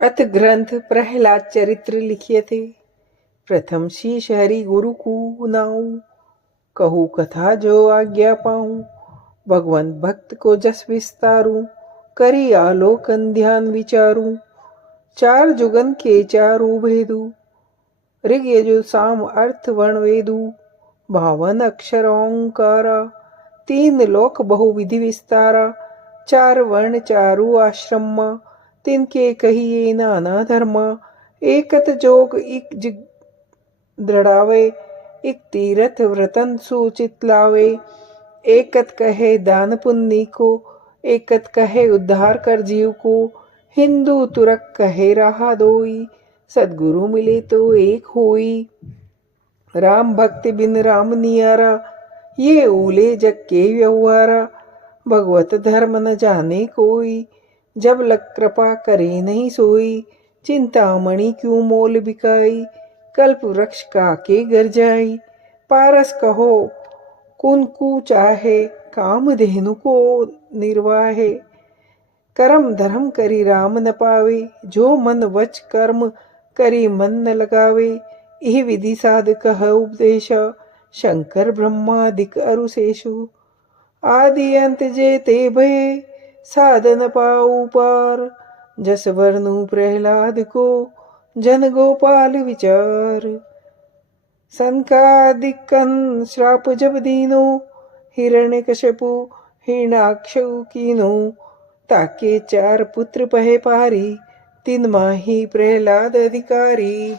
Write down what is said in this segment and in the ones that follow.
अथ ग्रंथ प्रहलाद चरित्र लिखिए थे। प्रथम शीश हरि गुरु को नाऊ, कहू कथा जो आज्ञा पाऊं। भगवंत भक्त को जस विस्तारू, करी आलोकन ध्यान विचारू। चार जुगन के चारू भेदू, ऋग यजु साम अर्थ वर्ण वेदू। भावन अक्षर ओंकारा, तीन लोक बहु विधि विस्तारा। चार वर्ण चारू आश्रमा, तिनके कहिए नाना धर्मा। एकत जोग इक जिग दृढ़ावे, इक तीरथ व्रतन सूचित लावे। एकत कहे दान पुण्य को, एकत कहे उद्धार कर जीव को। हिंदू तुरक कहे रहा दोई, सदगुरु मिले तो एक होई। राम भक्ति बिन राम नियारा, ये ऊले जग के व्यवहारा। भगवत धर्म न जाने कोई, जब लग कृपा करे नहीं सोई। चिंतामणि क्यों मोल बिकाई, कल्प वृक्ष का के गर जाई। पारस कहो कुनकू चाहे, काम धेनु को निर्वाहे। कर्म धर्म करी राम न पावे, जो मन वच कर्म करी मन न लगावे। यह विधि साध कह उपदेश, शंकर ब्रह्मादिक अरुशेषु। आदि अंत जेते भये, साधन पाऊ पार। जस वर्णु प्रहलाद को, जन गोपाल विचार। सनकादिकन श्राप जब दीनो, हिरण्यकश्यपु हिरणाक्ष कीनो। ताके चार पुत्र पहे पारी, तीन माही प्रहलाद अधिकारी।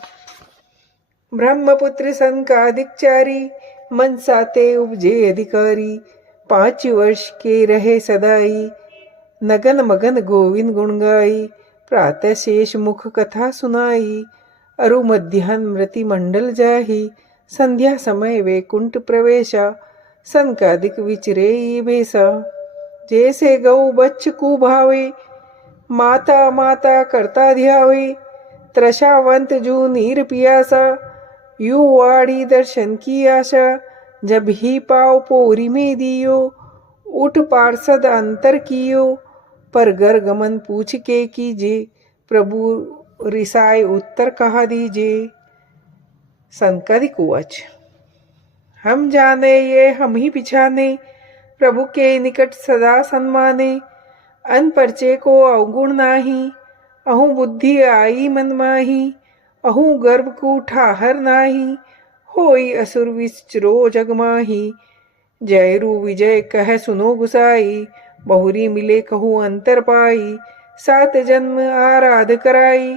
ब्रह्मपुत्र सनकादिक चारी, मन साते उपजे अधिकारी। 5 वर्ष के रहे सदाई, नगन मगन गोविंद गुण गाई। प्रातः शेष मुख कथा सुनाई, अरु मध्याह्न मृति मंडल जाही। संध्या समय वैकुंठ प्रवेशा, सनकादिक विचरे भेसा। जैसे गौ बच्च को भावे, माता माता करता ध्यावे। त्रषावंत जू नीर पियासा, यू वाड़ी दर्शन की आशा। जब ही पाव पोरी में दियो, उठ पार्षद अंतर कियो। पर गर गमन पूछ के कीजे, प्रभु रिसाए उत्तर कहा दीजे। सनकादिक उवाच, हम जाने ये हम ही पिछाने, प्रभु के निकट सदा सन्माने। अन परचे को अवगुण नाही, अहूँ बुद्धि आई मन माही। अहूँ गर्भ को ठाहर नाही, होई असुर विचरो जग माही। जय रू विजय कह सुनो गुसाई, बहुरी मिले कहू अंतर पाई। 7 जन्म आराध कराई,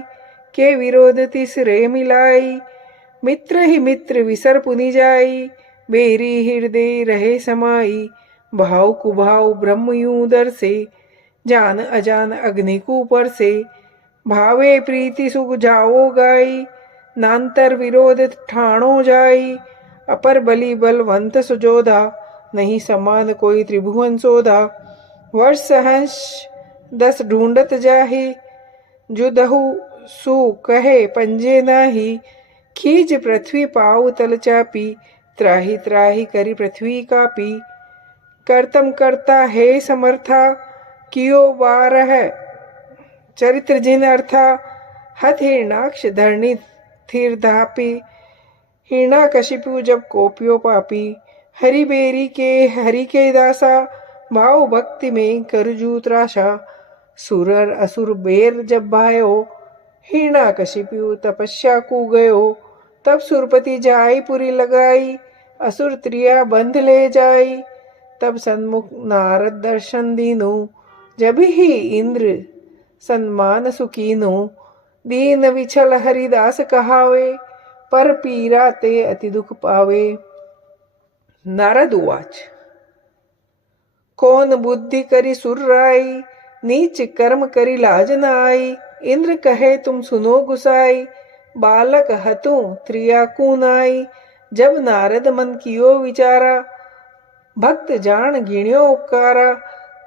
के विरोध तिसरे मिलाई। मित्र ही मित्र विसर पुनि जाई, बेरी हृदय रहे समाई। भाव कुभाव ब्रह्म यूं दरसे, जान अजान अग्नि को पर से। भावे प्रीति सुख जाओ गाई, नांतर विरोध ठाणो जाई। अपर बलि बलवंत सुजोधा, नहीं समान कोई त्रिभुवन सोधा। वर्ष सहंस 10 ढूंढत जाही, जुदहु सु कहे पंजे नाही। खींच पृथ्वी पाव तल चापी, त्राही त्राही करी पृथ्वी कापी। कर्तम करता है समर्था, कियो बारह चरित्र जिन अर्था। हथ हिरणाक्ष धरणी थिर धापी, हिरणाकशिपु जब कोपियो पापी। हरि बेरी के हरि के दासा, भाव भक्ति में करजू त्रासा। सुरर असुर बेर जब भायो, हिरणाकशिपु तपस्या को गयो। तब सुरपति जाई पुरी लगाई, असुर त्रिया बंध ले जाई। तब सन्मुख नारद दर्शन दीनो, जब ही इंद्र सन्मान सुकीनो। दीन विछल हरिदास कहावे, पर पीरा ते अति दुख पावे। नारद उवाच, कौन बुद्धि करी सुरराई, नीच कर्म करी लाज न आई। इंद्र कहे तुम सुनो गुसाई, बालक हतु त्रिया को नाई। जब नारद मन कियो विचारा, भक्त जान गिण्यो उपकारा।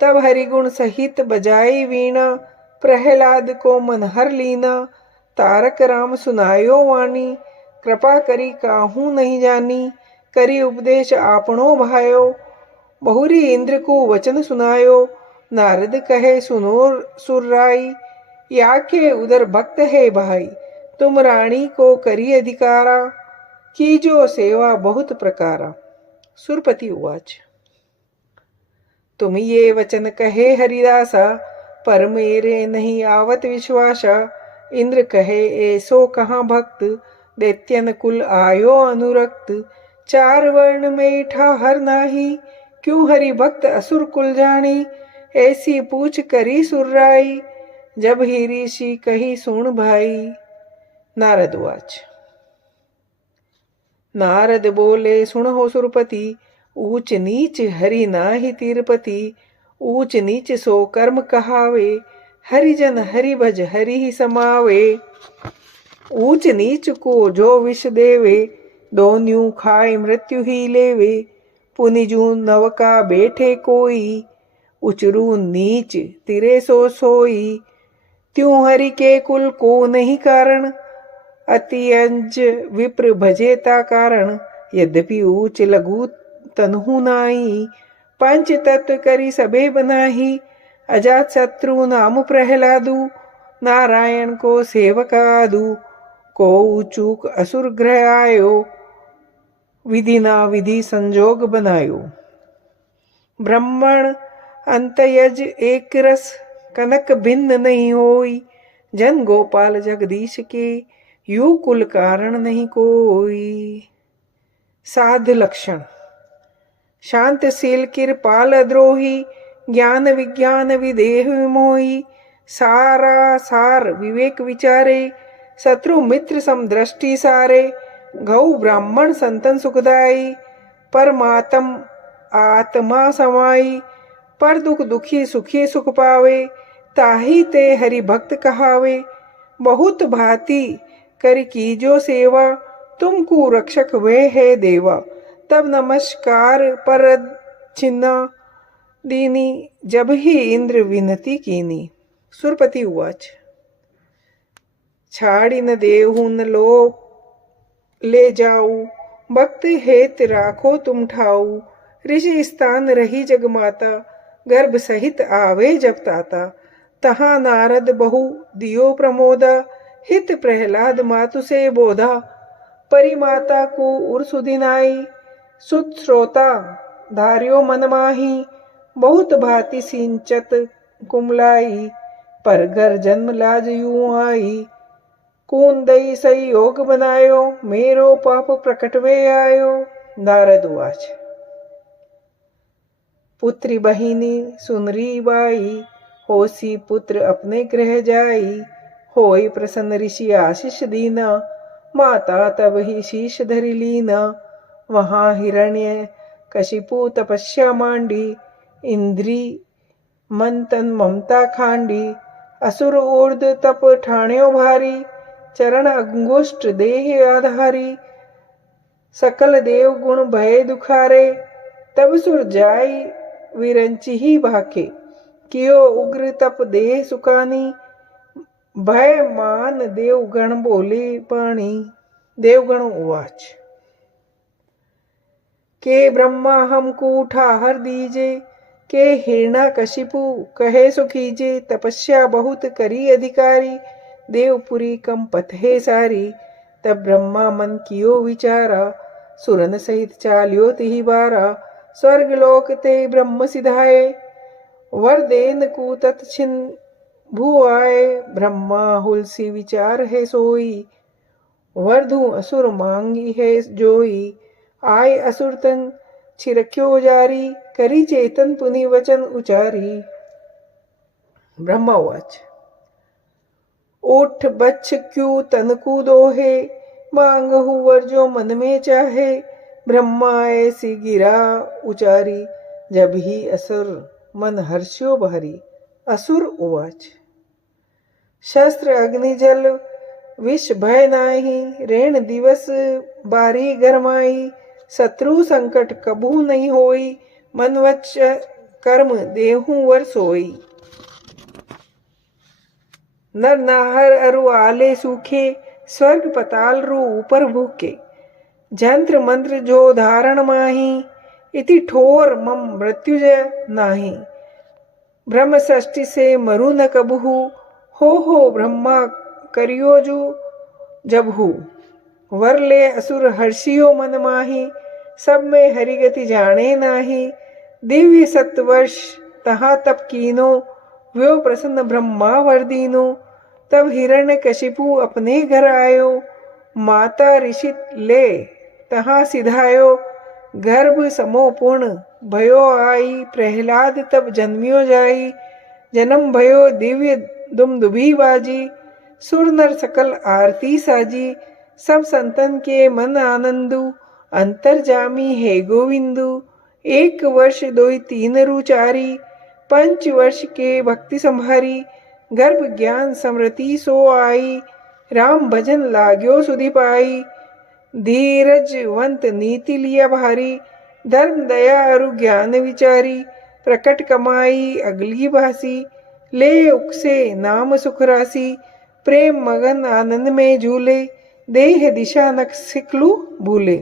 तब हरिगुण सहित बजाई वीणा, प्रहलाद को मन हर लीना। तारक राम सुनायो वाणी, कृपा करी काहू नहीं जानी। करी उपदेश आपणो भायो, बहुरी इंद्र को वचन सुनायो। नारद कहे सुनो सुरराई, या के उधर भक्त है भाई, तुम राणी को करी अधिकारा, की जो सेवा बहुत प्रकारा। सुरपति उवाच तुम ये वचन कहे हरिदासा, पर मेरे नहीं आवत विश्वासा। इंद्र कहे ऐसो कहाँ भक्त, दैत्यन कुल आयो अनुरक्त। चार वर्ण में ठाहर नाही, क्यों हरि भक्त असुर कुल जानी। ऐसी पूछ करी सुरराई, जब ही ऋषि कही सुन भाई। नारद उवाच नारद बोले सुनो सुरपति, ऊच नीच हरि नाही तिरपति। ऊच नीच सो कर्म कहावे, हरिजन हरि भज हरि ही समावे। ऊच नीच को जो विष देवे, दोन्यू खाए मृत्यु ही लेवे। पुनिजू नवका बैठे कोई, उचरू नीच तिरे सो सोई। त्यों हरि के कुल को नहीं कारण, अति अंज विप्र भजेता कारण। यद्यपि ऊच लघु तनहु नाई, पंच तत्व करी सबे बनाही। अजात शत्रु नाम प्रहलादु, नारायण को सेवकादु। को चूक असुर ग्रह आयो, विधि ना विधि संजोग बनायो। ब्राह्मण अंतयज एक रस, कनक भिन्न नहीं होई। जन गोपाल जगदीश के, यू कुल कारण नहीं कोई। साध लक्षण शांतशील कृपाल द्रोही, ज्ञान विज्ञान विदेह विमोही। सारा सार विवेक विचारे, शत्रु मित्र समदृष्टि सारे। गौ ब्राह्मण संतन सुखदाई, परमात्म आत्मा समाई। पर दुख दुखी सुखी सुख पावे, ताही ते हरि भक्त कहावे। बहुत भांति कर कीजो सेवा, तुमको रक्षक वे है देवा। तब नमस्कार पर छिन्ना दीनी, जब ही इंद्र विनती कीनी। सुरपति उवाच छाड़ी न देहु न लोक ले जाऊ, भक्त हेत राखो तुम ठाऊ। ऋषि स्थान रही जगमाता, गर्भ सहित आवे जब ताता। तहाँ नारद बहु दियो प्रमोदा, हित प्रहलाद मातु से बोधा। परिमाता को उर सुदिनाई, सुत श्रोता धार्यो मन माही। बहुत भांति सिंचत कुमलाई, पर घर जन्म लाज यूं आई। कून दई सही योग बनायो, मेरो पाप प्रकट वे आयो। नारद उवाच पुत्री बहिनी सुनरी बाई, होसी पुत्र अपने गृह जाई। होई प्रसन्न ऋषि आशीष दीना, माता तब ही शीश धरि लीना। वहाँ हिरण्य कशिपु तपस्या मांडी, इंद्री मन तन ममता खांडी। असुर ऊर्ध तप ठाण्यो भारी, चरण अंगुष्ठ देह आधारी। सकल देव गुण भय दुखारे, तब सुर जाई विरंचि ही भाके। कियो उग्र तप देह सुकानी, भय मान देवगण बोले पाणी। देवगण उवाच के ब्रह्मा हमको ठाहर दीजे, के हिरणा कशिपु कहे सुखीजे। तपस्या बहुत करी अधिकारी, देवपुरी कम पथ है सारी। तब ब्रह्मा मन कियो विचारा, सुरन सहित चालियो तिहि बारा। स्वर्ग लोक ते ब्रह्म सिधाए, वर देन को तत्छिन भू आए। ब्रह्मा हुलसी विचार है सोई, वरधु असुर मांगी है जोई। आय असुर तन छिरक्यो जारी, करी चेतन पुनि वचन उचारी। ब्रह्मा उवाच उठ बच्छ क्यों तन को दोहे, मांगहु वर जो मन में चाहे। ब्रह्मा ऐसी गिरा उचारी, जब ही असुर मन हर्ष्यो भारी। असुर उवाच शस्त्र अग्नि जल विष भय नाही, रेण दिवस बारी गरमाई। शत्रु संकट कबू नहीं होई, मन वच कर्म देहु वर सोई। नर नाहर अरु आले सूखे, स्वर्ग पताल रु ऊपर भूखे। जंत्र मंत्र जो धारण माही, इति ठोर मम मृत्युजय नाही। ब्रह्म षष्टि से मरु न कबहु, हो ब्रह्मा करियो जो जब हो, वर ले असुर हर्षियो मन माही, सब में हरिगति जाने नाही। दिव्य सत्वर्ष तहाँ तप कीनो, व्यो प्रसन्न ब्रह्मा वर दीनो। तब हिरण्यकशिपु अपने घर आयो, माता ऋषित ले तहाँ सिधायो। गर्भ समो पूर्ण भयो आई, प्रहलाद तब जन्मियो जाई। जन्म भयो दिव्य दुमदुभी बाजी, सुर नर सकल आरती साजी। सब संतन के मन आनंदु, अंतर जामी है गोविंदु। एक वर्ष दोई तीन रुचारी, पंच वर्ष के भक्ति संभारी। गर्भ ज्ञान समृति सो आई, राम भजन लाग्यो सुधि पाई। धीरजवंत नीति लिया भारी, धर्म दया अरु ज्ञान विचारी। प्रकट कमाई अगली भासी, ले उकसे नाम सुख राशि। प्रेम मगन आनंद में झूले, देह दिशा नख सिकलू भूले।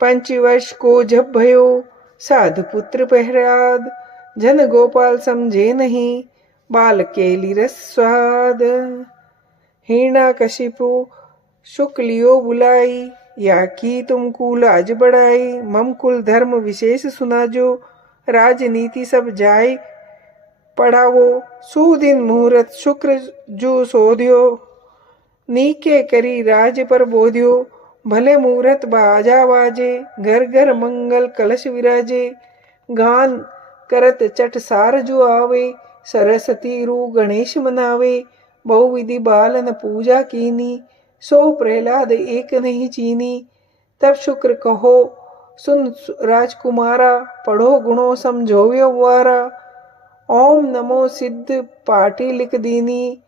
पंचवर्ष को जब भयो, साधु पुत्र प्रहलाद। जन गोपाल समझे नहीं, बाल केली रस स्वाद। हिरण्यकशिपु शुक्लियो बुलाई, या की तुम कुल आज बढ़ाई। मम कुल धर्म विशेष सुनाजो, राजनीति सब जाय पढ़ावो। सुदिन मुहूर्त शुक्र जो सोध्यो, नीके करी राज पर बोध्यो। भले मुहूर्त बाजा बाजे, घर घर मंगल कलश विराजे। गान करत चट सार जो आवे, सरस्वती रू गणेश मनावे। बहुविधि बालन पूजा कीनी, सो प्रहलाद एक नहीं चीनी। तब शुक्र कहो सुन राजकुमारा, पढ़ो गुणों समझो व्यवहारा। ओम नमो सिद्ध पाटी लिख दीनी,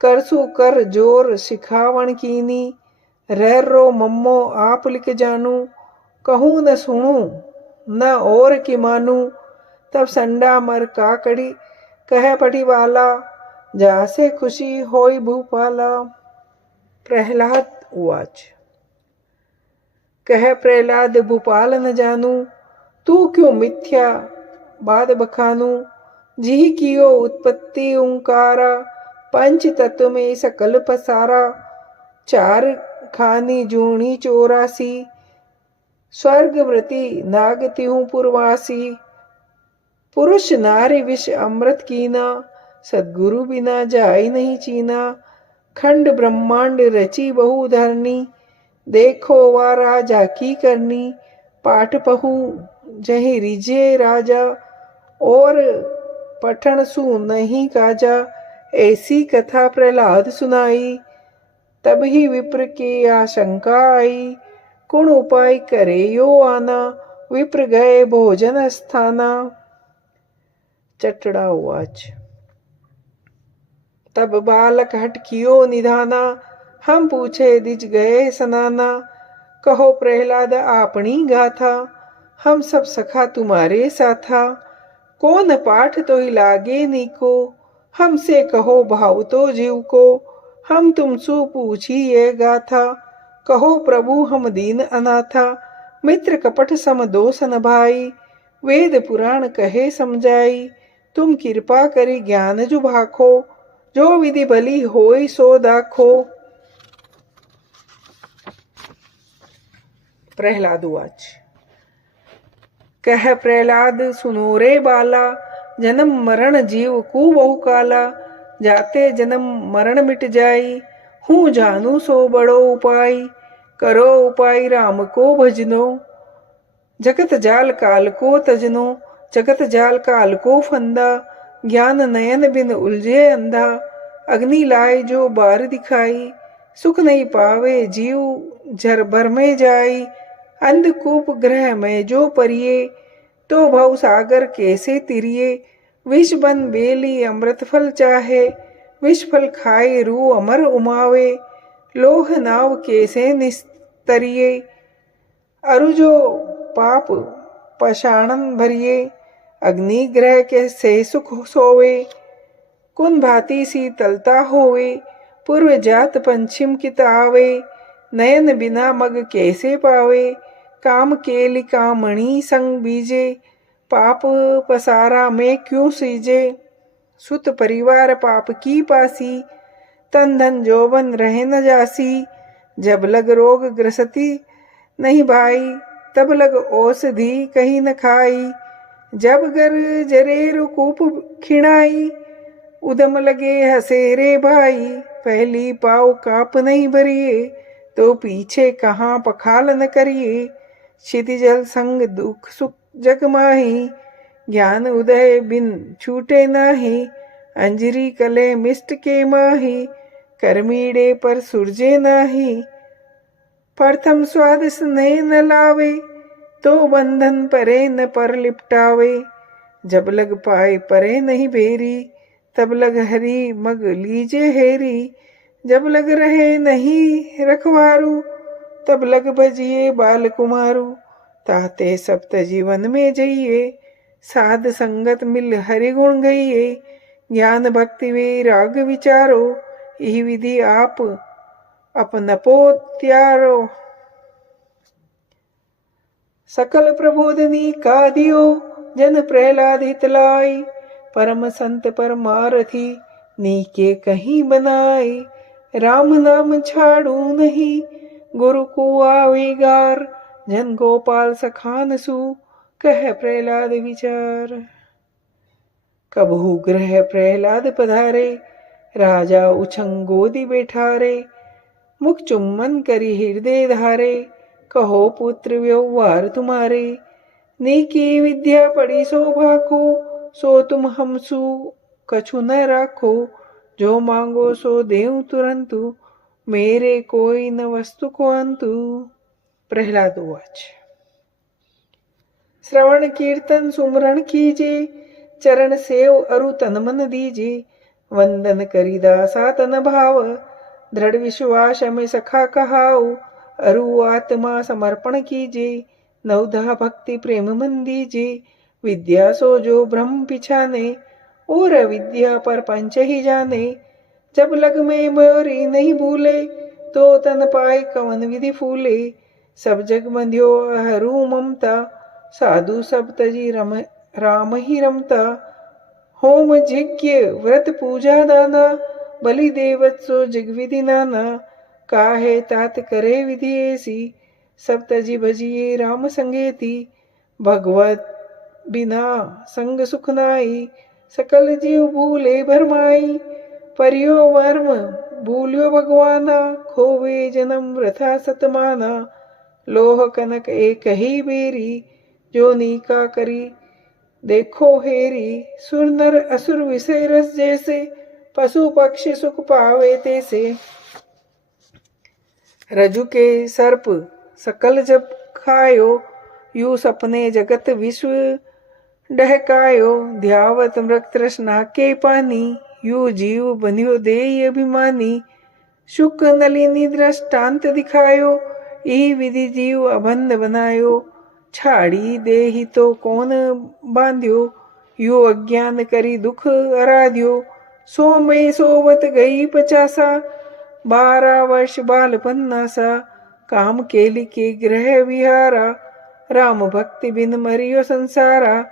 करसु कर जोर सिखावण कीनी। रह रो मम्मो आप लिख जानू, कहूँ न सुनू न और की मानू। तब संडा मर काकड़ी कह पटी वाला, जासे खुशी होई भूपाला। प्रहलाद उवाच। कह प्रहलाद भूपाल न जानू, तू क्यों मिथ्या बाद बखानू। जिहि कियो उत्पत्ति ओंकारा, पंच तत्व में सकल पसारा। चार खानी जूणी 84, स्वर्ग वृति नाग तिहु पुरवासी। पुरुष नारी विष अमृत कीना, सद्गुरु बिना जाय नहीं चीना। खंड ब्रह्मांड रची बहु धरनी, देखो वा राजा की करनी। पाठ पहु जहि रिझे राजा, और पठन सु नहीं काजा। ऐसी कथा प्रहलाद सुनाई, तब ही विप्र की आशंका आई। कुण उपाय करे यो आना, विप्र गए भोजन स्थाना। चटड़ा उवाच। तब बालक हट कियो निधाना, हम पूछे दिज गए सनाना। कहो प्रहलाद आपनी गाथा, हम सब सखा तुम्हारे साथा। कौन पाठ तो ही लागे नीको, हमसे कहो भाव तो जीव को। हम तुमसु पूछी ये गाथा, कहो प्रभु हम दीन अनाथा। मित्र कपट सम दोष न भाई, वेद पुराण कहे समझाई। तुम कृपा करी ज्ञान जो भाखो, जो विधि भली होई सो दाखो। प्रहलाद उवाच। कह प्रहलाद सुनो रे बाला, जन्म मरण जीव को बहु काला। जाते जन्म मरण मिट जाई, हूँ जानू सो बड़ो उपाय। करो उपाय राम को भजनो, जगत जाल काल को तजनो। जगत जाल काल को फंदा, ज्ञान नयन बिन उलझे अंधा। अग्नि लाए जो बार दिखाई, सुख नहीं पावे जीव झर भर में जाई। अंधकूप ग्रह में जो परिये, तो भव सागर कैसे तिरिये। विष बन बेली अमृत फल चाहे, विष फल खाए रू अमर उमावे। लोह नाव कैसे निस्तरिये, अरु जो पाप पशाणन भरिये। अग्नि ग्रह के से सुख सोवे, कुन भांति शीतलता होवे। पूर्व जात पंचिम कित आवे, नयन बिना मग कैसे पावे। काम केली कामणी संग बीजे, पाप पसारा में क्यों सीजे। सुत परिवार पाप की पासी, तन धन जोबन रहे न जासी। जब लग रोग ग्रसती नहीं भाई, तब लग औषधि कहीं न खाई। जब गर जरे रुकूप खिणाई, उदम लगे हसे रे भाई। पहली पाव काप नहीं भरिए, तो पीछे कहाँ पखाल न करिए। क्षितिजल संग दुख सुख जग माही, ज्ञान उदय बिन छूटे नाही। अंजरी कले मिष्ट के माही, करमीड़े पर सुरजे नाही। प्रथम स्वाद स्नेह न लावे, तो बंधन परे न पर लिपटावे। जब लग पाए परे नहीं बेरी, तब लग हरी मग लीजे हेरी। जब लग रहे नहीं रखवारू, तब लग भजिए बाल कुमारू। ताते सप्त जीवन में जइए, साध संगत मिल हरि गुण गइए। ज्ञान भक्ति वे राग विचारो, यही विधि आप अपनपो त्यारो। सकल प्रबोधनी का दियो, जन प्रहलाद हितलाई। परम संत परमारथी, नीके कहीं बनाए। राम नाम छाड़ू नहीं, गुरु को आवेगार। जन गोपाल सखान सु, कह प्रहलाद विचार। कबहु ग्रह प्रहलाद पधारे, राजा उछंग गोदी बैठारे। मुख चुम्बन करी हृदय धारे, कहो पुत्र व्यवहार तुम्हारे। नीकी विद्या पड़ी शोभा को, सो तुम हमसु कछु न राखो। जो मांगो सो देऊं तुरंतु, मेरे कोई न वस्तु को अंतु। प्रहलाद उवाच। श्रवण कीर्तन सुमरण कीजे, चरण सेव अरु तन मन दीजे। वंदन करी दासा तन भाव, दृढ़ विश्वास में सखा कहाऊ। अरु आत्मा समर्पण कीजे, नवधा भक्ति प्रेम मन दीजे। विद्या सो जो ब्रह्म पिछाने, और अविद्या पर पंच ही जाने। जब लग में मोरी नहीं भूले, तो तन पाए कवन विधि फूले। सब जग बंध्यो हरू ममता, साधु सब तजी राम ही रमता। होम यज्ञ व्रत पूजा दाना, बलि देवत सो जग विधि नाना। काहे तात करे विधि ऐसी, सब तजी भजिए राम संगेती। भगवत बिना संग सुख नाई, सकल जीव भूले भरमाई। परियो वर्म भूल्यो भगवाना, खोवे जन्म वृथा सतमाना। लोह कनक एक ही बेरी, जो नीका करी देखो हेरी। सुर नर असुर विषय रस जैसे, पशु पक्षी सुख पावे तैसे। रजु के सर्प सकल जब खायो, यू सपने जगत विश्व डहकायो। ध्यावत मृग तृष्णा के पानी, यू जीव बन्यो देय अभिमानी। शुक नलिनी दृष्टांत दिखायो, ई विधि जीव अबंध बनायो। छाड़ी देहि तो कौन बांध्यो, यू अज्ञान करी दुख आराध्यो। सो में सोवत गई 50, 12 वर्ष बालपन नासा। काम केली के ग्रह विहारा, राम भक्ति बिन मरियो संसारा।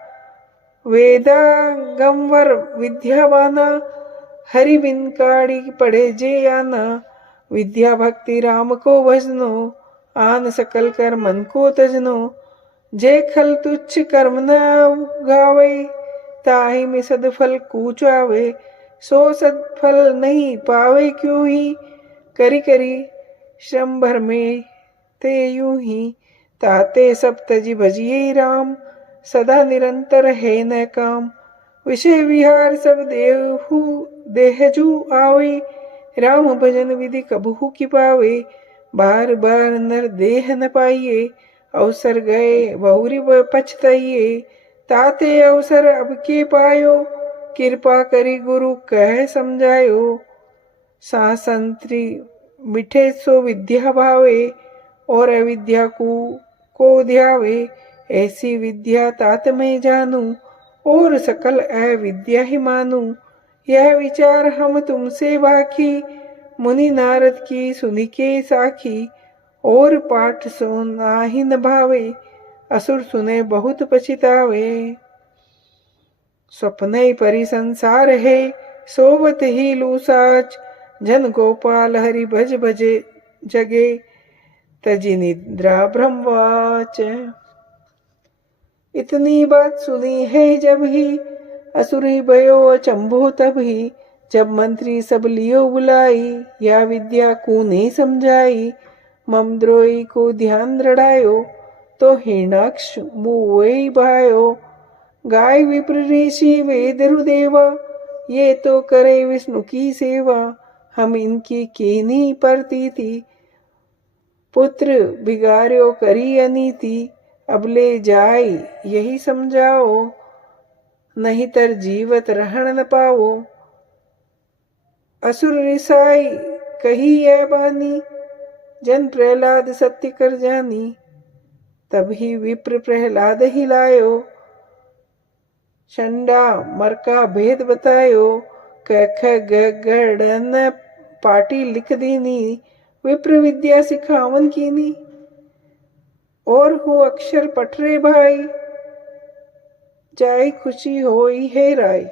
वेदा गंवर विद्यावाना, हरि बिन काड़ी पढ़े जे आना। विद्या भक्ति राम को भजनो, आन सकल कर मन को तजनो। जे खल तुच्छ कर्म न गावे, ताहि में सदफल कूच आवे। सो सदफल नहीं पावे क्यों ही, करी करी श्रम भर में ते यूं ही। ताते सब तजी भजिए राम, सदा निरंतर है न काम। विषय विहार सब देहु देहजू आवे, राम भजन विधि कबहू की पावे। बार बार नर देह न पाइए, अवसर गए बहुरी पछताइए। ताते अवसर अब के पायो, कृपा करी गुरु कह समझायो। सासंत्री मिठे सो विद्या भावे, और अविद्या को ध्यावे। ऐसी विद्या तात में जानू, और सकल अविद्या ही मानू। यह विचार हम तुमसे बाकी, मुनि नारद की सुनि के साखी। और पाठ सुना ही न भावे, असुर सुने बहुत पछितावे। स्वप्ने परि संसार है, सोवत ही लूसाच, जन गोपाल हरि भज भजे जगे, तजी निद्रा ब्रह्मवाच। इतनी बात सुनी है जब ही, असुरी भयो अचंभो तब ही, जब मंत्री सब लियो बुलाई, या विद्या को नहीं समझाई, ममद्रोही को ध्यान दृढ़ायो, तो हिरणाक्ष मुँह भायो, गाय विप्र ऋषि वेद रुदेवा, ये तो करे विष्णु की सेवा, हम इनकी कीनी परती थी, पुत्र बिगाड़ो करी अनीति, अब ले जाई यही समझाओ, नहीं तर जीवत रहन न पाओ। असुर रिसाई कही यह बानी, जन प्रहलाद सत्य कर जानी, तभी विप्र प्रहलाद हिलायो, चंडा मरका भेद बतायो, कख गढ़न पाटी लिख दीनी, विप्र विद्या सिखावन कीनी, और हूँ अक्षर पठरे भाई, जाय खुशी होई है राय।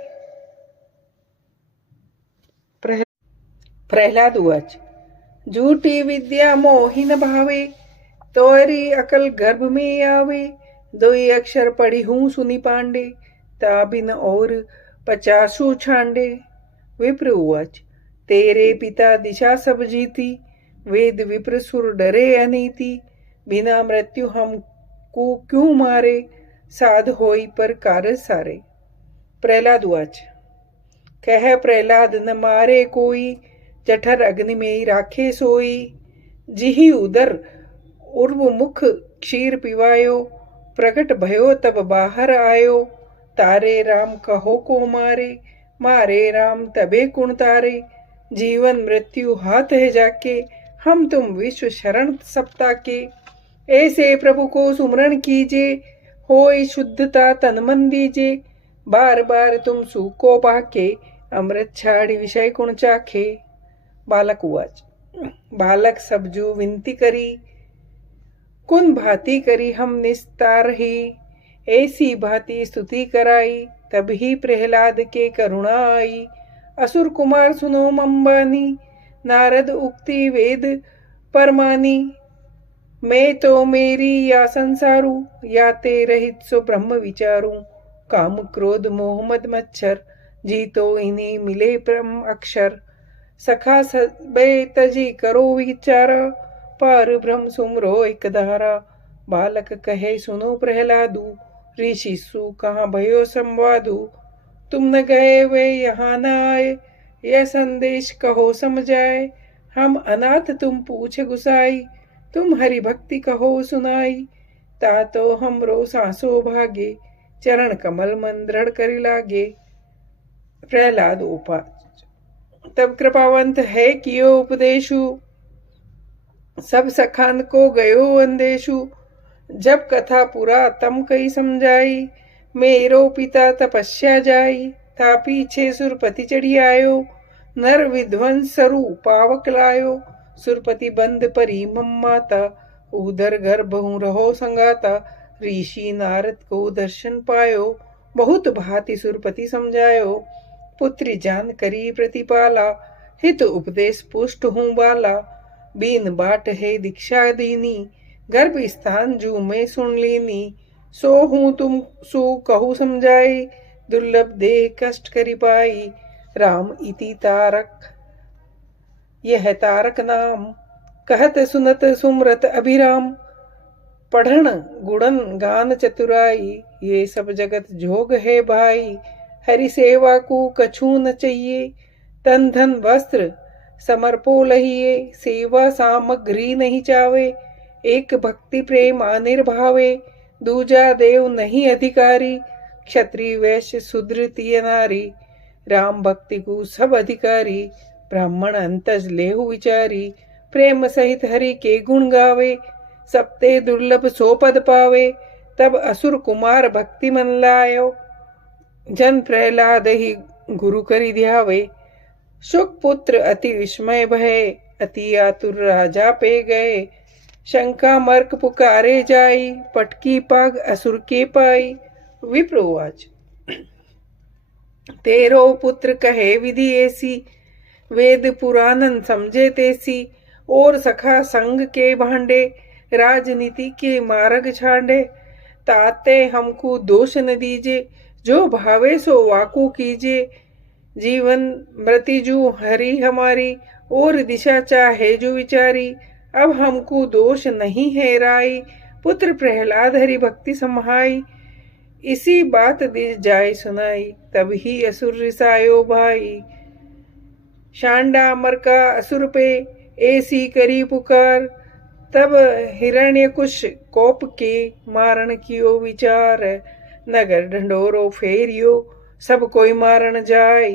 प्रहलाद उवाच। झूठी विद्या मोहिन भावे, तोरी अकल गर्भ में आवे, दोई अक्षर पढ़ी हूँ सुनी पांडे, ताबिन और 50 छांडे। विप्र उवाच। तेरे पिता दिशा सब जीती, वेद विप्र सुर डरे अनीति, बिना मृत्यु हमको क्यों मारे, साध होई पर कारज सारे। प्रहलाद उवाच। कह प्रहलाद न मारे कोई, जठर अग्नि में राखे सोई, जिही उदर उर्व मुख क्षीर पिवायो, प्रकट भयो तब बाहर आयो, तारे राम कहो को मारे, मारे राम तबे कुण तारे, जीवन मृत्यु हाथ है जाके, हम तुम विश्व शरण सप्ता के, ऐसे प्रभु को सुमरण कीजे, होई शुद्धता तन मन दीजे, बार बार तुम सुख को पाके, अमृत छाड़ी विषय कुण चाखे। बालक उवाच। बालक सब जो विनती करी, कुन भांति करी हम निस्तार ही, ऐसी भांति स्तुति कराई, तभी प्रहलाद के करुणा आई, असुर कुमार सुनो मंबानी, नारद उक्ति वेद परमानी, मैं तो मेरी या संसारू, या ते रहित सो ब्रह्म विचारू, काम क्रोध मोह मद मच्छर, जीतो इन्हीं मिले ब्रह्म अक्षर, सखा सबे तजी करो विचारा, पार ब्रह्म सुमरो एक धारा। बालक कहे सुनो प्रहलादू, ऋषि सु कहाँ भयो संवादू, तुम न गए वे यहाँ न आए, यह संदेश कहो समझाए, हम अनाथ तुम पूछ गुसाई, तुम हरि भक्ति कहो सुनाई, ता तो हमरो सांसो भागे, चरण कमल मन दृढ़ करी लागे। प्रहलाद उपाच। तब कृपावंत है कियो उपदेशु, सब सखान को गयो अंदेशु, जब कथा पूरा तम कई समझाई, मेरो पिता तपस्या जाई, था पीछे सुरपति चढ़ी आयो, नर विध्वंस सरु पावक लायो, सुरपति बंद परी मम्माता, उदर गर्भ हूँ रहो संगाता, ऋषि नारद को दर्शन पायो, बहुत भांति सुरपति समझायो, पुत्री जान करी प्रतिपाला, हित उपदेश पुष्ट हूँ बाला, बीन बाट है दीक्षा दीनी, गर्भ स्थान जू में सुन लीनी, सो हूँ तुम सो कहू समझाई, दुर्लभ देह कष्ट करी पाई, राम इति तारक यह तारक नाम, कहत सुनत सुमरत अभिराम, पढ़न गुणन गान चतुराई, ये सब जगत जोग है भाई, हरि सेवा को कछु न चाहिए, तन धन वस्त्र समर्पो लहिए, सेवा सामग्री नहीं चावे, एक भक्ति प्रेम अनिर्भावे, दूजा देव नहीं अधिकारी, क्षत्रिय वैश्य शूद्र तिय नारी, राम भक्ति को सब अधिकारी, ब्राह्मण अंतज लेहु विचारी, प्रेम सहित हरि के गुण गावे, सप्ते दुर्लभ सो पद पावे, तब असुर कुमार भक्ति मन लायो, जन प्रहलाद ही गुरु करी ध्यावे, शुक पुत्र अति विस्मय भय, अति आतुर राजा पे गए, शंका मर्क पुकारे जाई, पटकी पाग असुर के पाई। विप्र उवाच। तेरो पुत्र कहे विधि ऐसी, वेद पुराणन समझे तैसी। और सखा संग के भांडे, राजनीति के मार्ग छांडे। ताते हमको दोष न दीजे, जो भावे सो वाकू कीजे। जीवन मृत्यु हरि हमारी, और दिशा चाहे जो विचारी। अब हमको दोष नहीं है राई, पुत्र प्रहलाद हरि भक्ति समाई। इसी बात दिस जाय सुनाई, तब ही असुर रिसायो भाई। शांडा मर का असुर पे, ऐसी करी पुकार। तब हिरण्यकुश कोप के, मारण कियो विचार। नगर ढंढोरो फेरियो, सब कोई मारण जाय।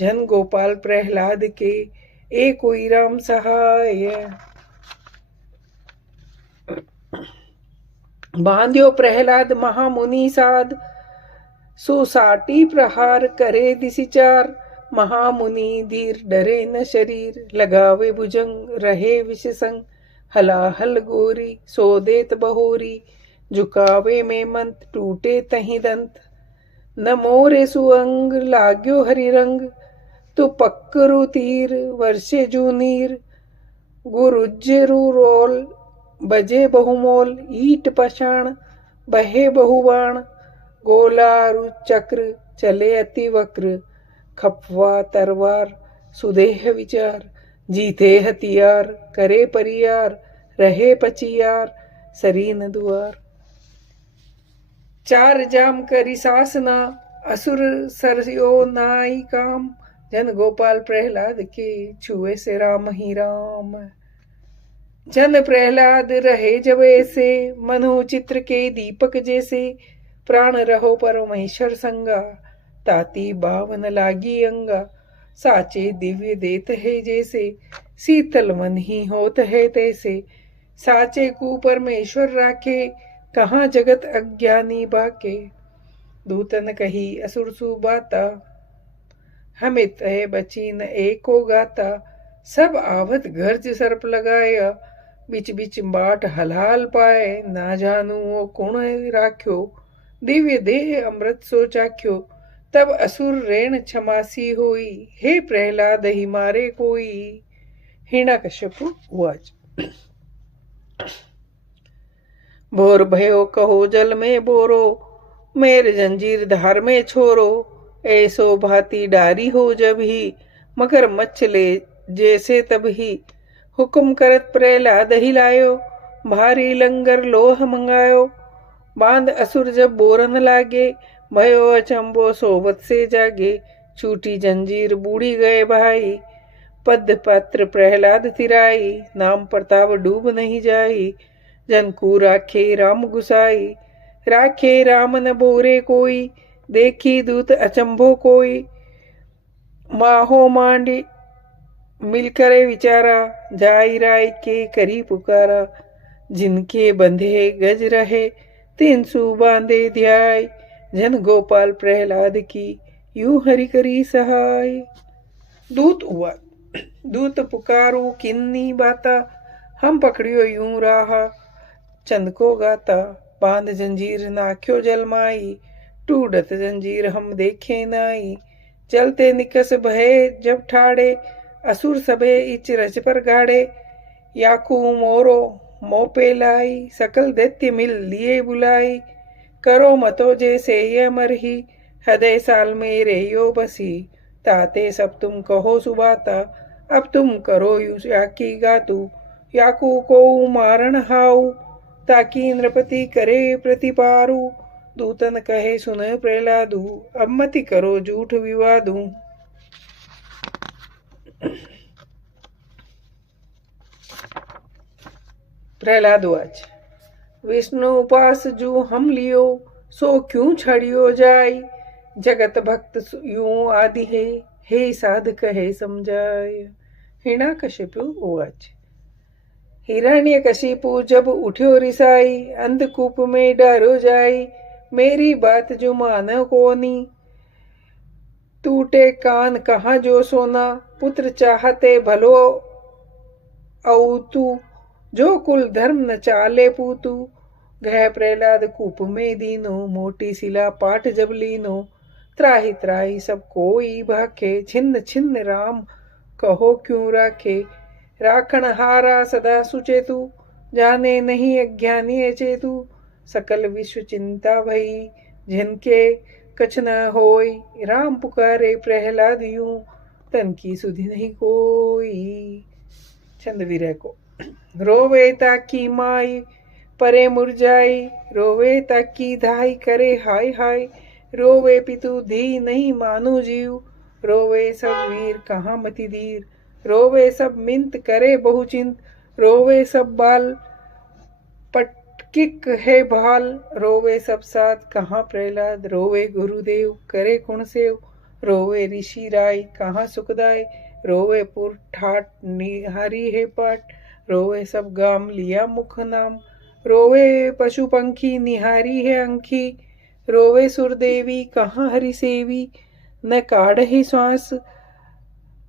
जन गोपाल प्रहलाद के, ए कोई राम सहाय। बांध्यो प्रहलाद महामुनि साध, सुसाटी प्रहार करे दिसिचार। महामुनि धीर डरे न शरीर, लगावे भुजंग रहे विष संग। हलाहल गोरी सो देत बहोरी, झुकावे में मंत टूटे तही दंत। न मोरे सुअंग लाग्यो हरि रंग, तु पक्करु तीर वर्षे जूनीर। गुरुज्जरु रोल बजे बहुमोल, ईट पषाण बहे बहुबाण। गोलारु चक्र चले अति वक्र, खपवा तरवार सुदेह विचार। जीते हथियार करे परियार, रहे पचियार सरी न दुआर। चार जाम करी सासना, असुर सरयो नाई काम। जन गोपाल प्रहलाद के, छुए से राम ही राम। जन प्रहलाद रहे जब ऐसे, मनु चित्र के दीपक जैसे। प्राण रहो परमेश्वर संगा, ताती बावन लागी अंगा। साचे दिव्य देत है जैसे, शीतल मन ही होत है तैसे। साचे को परमेश्वर राखे, कहाँ जगत अज्ञानी बाके। दूतन कही असुर सु बाता, हमित है बची न एको गाता। सब आवत गर्ज सर्प लगाया, बिच बिच बाट हलाल पाए। ना जानू वो कुण राख्यो, दिव्य देह अमृत सो चाख्यो। तब असुर रेण क्षमासी होई, हे प्रहलाद ही मारे कोई। हिरण्यकश्यपु उवाच, भोर भयो कहो जल में बोरो, मेर जंजीर धार में छोरो। ऐसो भांति डारी हो जब ही, मगर मछले जैसे तब ही। हुक्म करत प्रहलाद ही लायो, भारी लंगर लोह मंगायो। बांध असुर जब बोरन लागे, भयो अचंबो सोबत से जागे। छूटी जंजीर बूढ़ी गए भाई, पद पात्र प्रहलाद तिराई। नाम प्रताप डूब नहीं जाई, जन को राखे राम गुसाई। राखे राम न बोरे कोई, देखी दूत अचंभो कोई। माहो मांडी मिलकर विचारा, जाई राय के करी पुकारा। जिनके बंधे गज रहे, तीन सु बांधे ध्याय। जन गोपाल प्रहलाद की, यूं हरि करी सहाय। दूत हुआ, दूत पुकारू किन्नी बाता। हम पकड़ियो यूं राहा, चंद को गाता। बांध जंजीर नाख्यो जलमाई, टूटत जंजीर हम देखे नाई। चलते निकस भय जब ठाड़े, असुर सबे इच रच पर गाड़े। याकू मोरो मोपे लाई, सकल दैत्य मिल लिए बुलाई। करो मतो जैसे ये मरही, हृदय साल मेरे यो बसी। ताते सब तुम कहो सुबाता, अब तुम करो यू याकी गातु। याकू को मारण हाउ, ताकि नृपति करे प्रतिपारू। दूतन कहे सुन प्रहलादू, अब मति करो झूठ विवादू। प्रहलाद वाच, विष्णु उपास जो हम लियो, सो क्यों छड़ियो जाय। जगत भक्त यूं आदि है, हे साध कहे समझाय। हिरण्यकशिपु उवाच, हिरण्यकशिपु जब उठ्यो रिसाई, अंधकूप में डारो जाई। मेरी बात जो मानो कोनी, टूटे कान कहाँ जो सोना। पुत्र चाहते भलो औतु, जो कुल धर्म न चाले पूतु। गह प्रहलाद कूप में दीनो, मोटी शिला पाट जब लीनो। त्राहि त्राहि सब कोई भाखे, छिन्न छिन्न राम कहो क्यों राखे। राखण हारा सदा सुचेतु, जाने नहीं अज्ञानी अचेतु। सकल विश्व चिंता भई, जिनके कछ न होई। राम पुकारे प्रहलाद यूं, तन की सुधि नहीं कोई। छंद विरह को। रोवे ताकी माई परे मुरझाई, रोवे ताकी धाई करे हाय हाय। रोवे पितु धी नहीं मानो जीव, रोवे सब वीर कहाँ मति धीर। रोवे सब मिंत करे बहुचिंत, रोवे सब बाल पटकिक है भाल। रोवे सब साथ कहाँ प्रहलाद, रोवे गुरुदेव करे कुण सेव। रोवे ऋषि राय कहाँ सुखदाय, रोवे पुर ठाट निहारी है पाट। रोवे सब गाम लिया मुख नाम, रोवे पशु पंखी निहारी है अंखी। रोवे सुरदेवी कहाँ हरि सेवी, न काढ़ी श्वास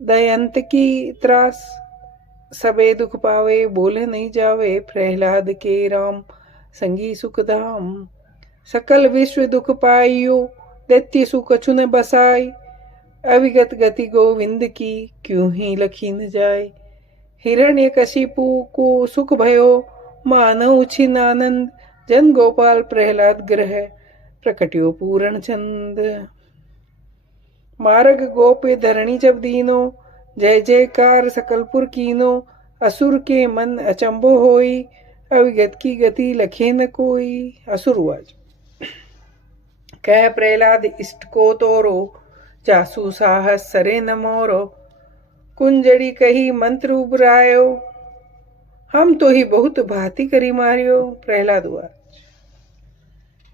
दयंत की त्रास। सबे दुख पावे बोले नहीं जावे, प्रहलाद के राम संगी सुखधाम। सकल विश्व दुख पाइयो, दैत्य सुख छुन बसाई। अविगत गति गोविंद की, क्यों ही लखी न जाए। हिरण्यकशिपु को सुख भयो, मानव छिन आनंद। जन गोपाल प्रहलाद ग्रह, प्रकट्यो पूर्ण चंद। मार्ग गोपे धरणी जब दीनो, जय जयकार सकलपुर कीनो। असुर के मन अचंभो होई, अविगत की गति लखे न कोई। असुरवाज। कह प्रहलाद इष्ट को तोरो, जासु साहस सरे न मोरो। कुंजड़ी कही मंत्र उबरायो, हम तो ही बहुत भांति करी मारियो। प्रहलाद वाच।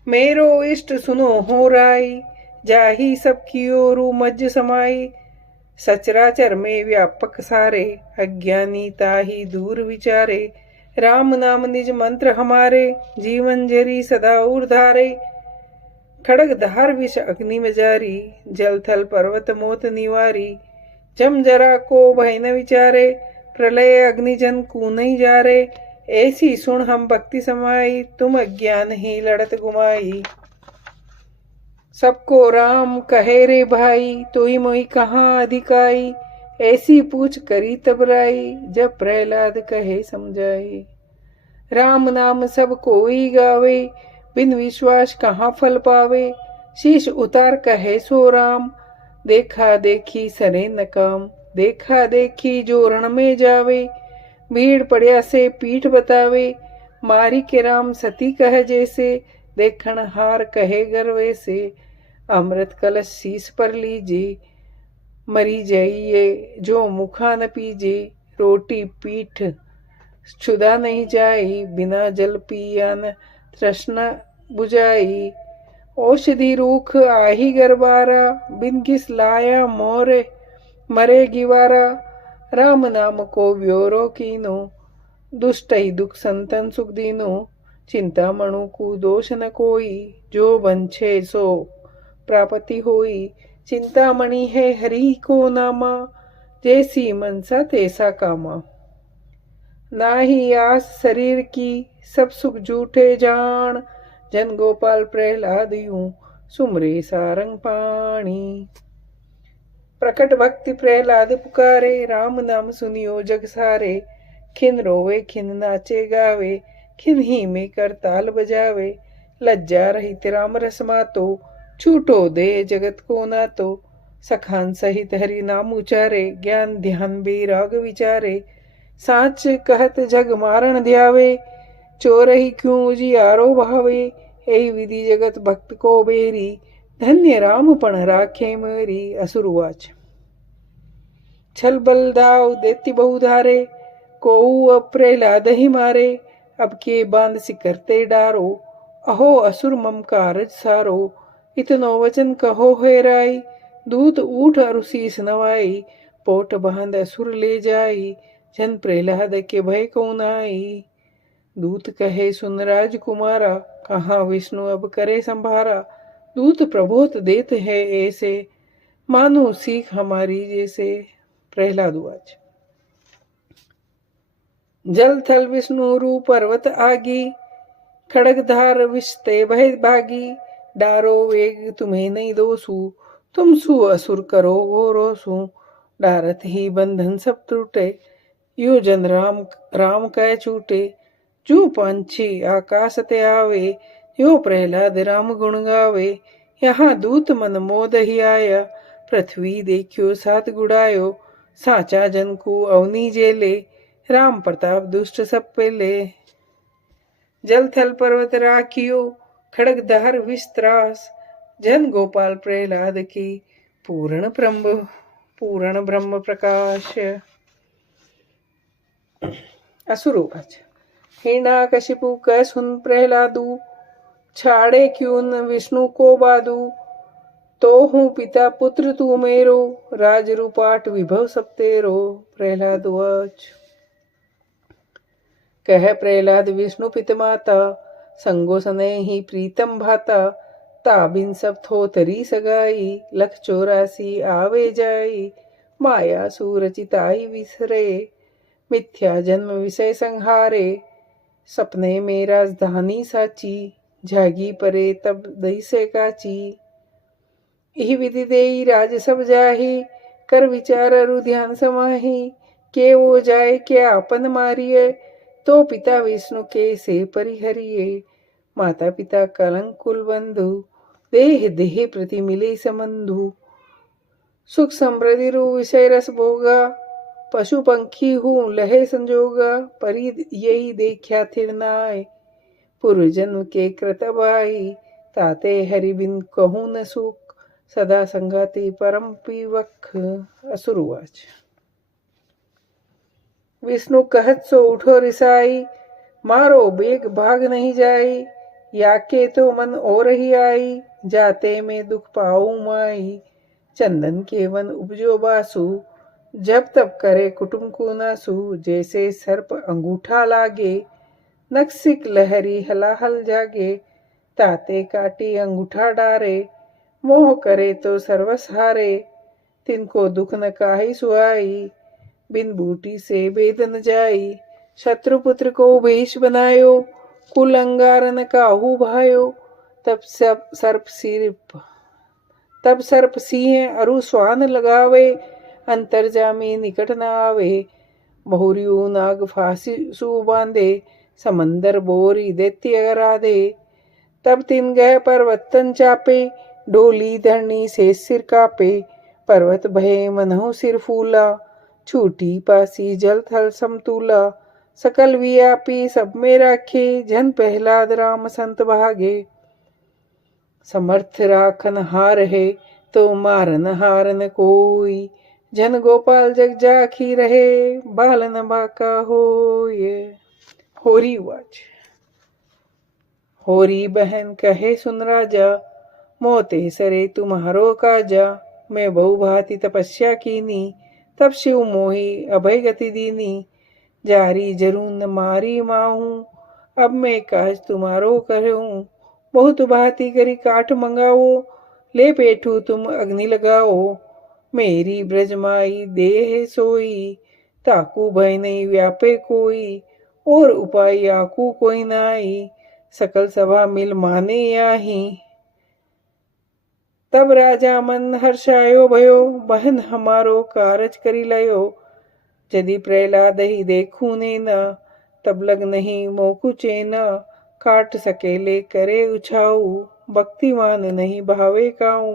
मेरो इष्ट सुनो हो राई, जाही सब कियो रू मज्ज समाई। सचराचर में व्यापक सारे, अज्ञानी ताही दूर विचारे। राम नाम निज मंत्र हमारे, जीवन जरी सदा उर्धारे। खड़ग धार विष अग्नि में जारी, जल थल पर्वत मोत निवारी। जम जरा को भय न विचारे, प्रलय अग्नि जन कू नहीं जा रे। ऐसी सुन हम भक्ति समाई, तुम अज्ञान ही लड़त गुमाई। सबको राम कहे रे भाई, तोई मोई कहाँ अधिकाई। ऐसी पूछ करी तबराई, जब प्रहलाद कहे समझाई। राम नाम सब कोई गावे, बिन विश्वास कहाँ फल पावे। शीश उतार कहे सो राम, देखा देखी सरे न काम। देखा देखी जो रण में जावे, भीड़ पड़िया से पीठ बतावे। मारी के राम सती कह जैसे, देखण हार कहे गर्वे से। अमृत कलश शीस पर लीजे, मरी जाइए जो मुखा न पीजे। रोटी पीठ क्षुदा नहीं जाई, बिना जल पिया न तृष्णा बुझाई। औषधि रूख आही गरबारा, बिन किस लाया मोरे मरे गिवारा। राम नाम को व्योरो कीनो, दुष्ट ही दुख संतन सुख दीनो। चिंता मणु को दोष न कोई, जो बंछे सो प्राप्ति होई। चिंतामणि है हरि को नामा, जैसी मनसा तैसा कामा। नाही आस शरीर की, सब सुख झूठे जान। जन गोपाल प्रहलाद यूं, सुमरे सारंग पाणी। प्रकट भक्ति प्रहलाद पुकारे, राम नाम सुनियो जग सारे। खिन रोवे खिन नाचे गावे, खिन ही में कर ताल बजावे। लज्जा रहित राम रस मातो, छूटो दे जगत को नातो। सखान सहित हरि नाम उचारे, ज्ञान ध्यान बेराग विचारे। साच कहत जग मारण ध्यावे, चोर ही क्यों उजियारो भावे। एही विधि जगत भक्त को बेरी, धन्य राम पण राखे मेरी। असुरवाच। छल बल दाव देती बहुधारे, कोऊ अब प्रहलाद ही मारे। अब के बांध सिकरते डारो, अहो असुर मम कारज सारो। इतनो वचन कहो है राई, दूत ऊठ अरु शीस नवाई। पोट बांध असुर ले जाई, जन प्रहलाद के भय को नाई। दूत कहे सुन राजकुमारा, कहाँ विष्णु अब करे संभारा। दूत प्रबोध देत है ऐसे, मानो सीख हमारी जैसे। प्रहलाद वाच। जल थल विष्णु रू पर्वत आगी, खड़ग धार विषते भय भागी। डारो वेग तुम्हें नहीं दोसू, तुम सु असुर करो घोरो सु, डारत ही बंधन सब टूटे। यो जन राम राम कह छूटे, जो पंछी आकाश ते आवे। यो प्रहलाद राम गुण गावे, यहाँ दूत मन मोद ही आया। पृथ्वी देखियो सात गुड़ायो, साचा जन को अवनी जेले। राम प्रताप दुष्ट सब पेले, जल थल पर्वत राखियो। खड़ग दहर विस्त्रास, जन गोपाल प्रहलाद की। पूर्ण ब्रह्म प्रकाश। असुरोवाच, हिरण्यकशिपु कह सुन प्रहलादु। छाड़े क्यों न विष्णु को बादू। तो हूँ पिता पुत्र तू मेरो, राज रूपाट विभव सब तेरो। प्रहलाद वाच, कह प्रहलाद विष्णु पित माता। संगो सने ही प्रीतम भाता। ताबिन सब थोतरी सगाई, लख 84 आवे जाई। माया सुरचिताई विसरे, मिथ्या जन्म विषय संहारे। सपने में राजधानी साची, जागी परे तब दई से काची। यही विधि देई राज सब जाही, कर विचार अरु ध्यान समाही। के वो जाए क्या अपन मारिए, तो पिता विष्णु के से परिहरिए। माता पिता कलंक कुल बंधु, देह देह प्रति मिले संबंधु। सुख समृद्धि रु विषय रस भोगा, पशु पंखी हूँ लहे संजोगा। परी यही देखा थिर नाय, पूर्व जन्म के कृतबाई। ताते हरि बिन कहूँ न सुख, सदा संगाति परम पीवक। असुरवाच, विष्णु कहत सो उठो रिसाई। मारो बेग भाग नहीं जाई, याके तो मन और ही आई। जाते में दुख पाऊं माई, चंदन के वन उपजो बासु। जब तब करे कुटुम को नासु, जैसे सर्प अंगूठा लागे। नक्सिक लहरी हलाहल जागे, ताते काटी अंगूठा डारे। मोह करे तो सर्वस हारे, तिनको दुख न काहि सुहाई। बिन बूटी से भेद न जाई, शत्रुपुत्र को भेष बनायो। कुल अंगारन काहू भायो, तब सर्प सिंह अरु स्वान लगावे। अंतर्जामी निकट न आवे, बहुरियु नाग फांसी सु बांधे। समंदर बोरी दैत्य राधे, तब तिन गह पर्वतन चापे। डोली धरनी से सिर कापे, पर्वत भय मनहु सिर फूला। छूटी पासी जल थल समतूला, सकल व्यापी सब में राखे। जन प्रहलाद राम संत भागे, समर्थ राखन हार है, तो मारन हार न कोई। जन गोपाल जग जाखी रहे, बालन बाका होय। होरी वाच, होरी बहन कहे सुन राजा। मोते सरे तुम्हारो काजा, मैं बहु भांति तपस्या कीनी। तब शिव मोही अभय गति दीनी, जारी जरूर न मारी माहूं। अब मैं काज तुम्हारो करूं, बहुत भांति करी काठ मंगाओ। ले पेठू तुम अग्नि लगाओ, मेरी ब्रजमाई देह सोई। ताकू भय नहीं व्यापे कोई, और उपाय आकू कोई नाई। सकल सभा मिल माने याही, तब राजा मन हर्षायो भयो। बहन हमारो कारज करी लयो, यदि प्रहलाद ही देखू ने न। तब लग नहीं मोकु चेना, काट सकेले करे उछाऊ। भक्तिमान नहीं भावे काऊ,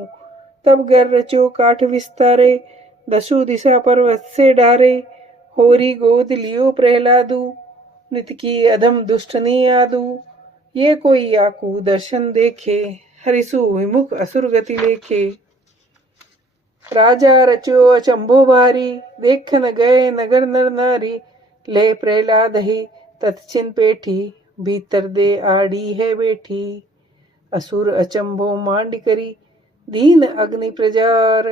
तब गर रचो काठ विस्तारे। दसु दिशा पर्वत से डारे, होरी गोद लियो प्रहलादु। नित की अधम दुष्टनी आदू, ये कोई आकू दर्शन देखे। हरिसु विमुख असुर गति लेखे। राजा रचो अचंभो भारी, देखन गए नगर नर नारी। ले प्रहलाद ही तत्चिन पेठी, भीतर दे आड़ी है बैठी। असुर अचंभो मांड करी, दीन अग्नि प्रजार।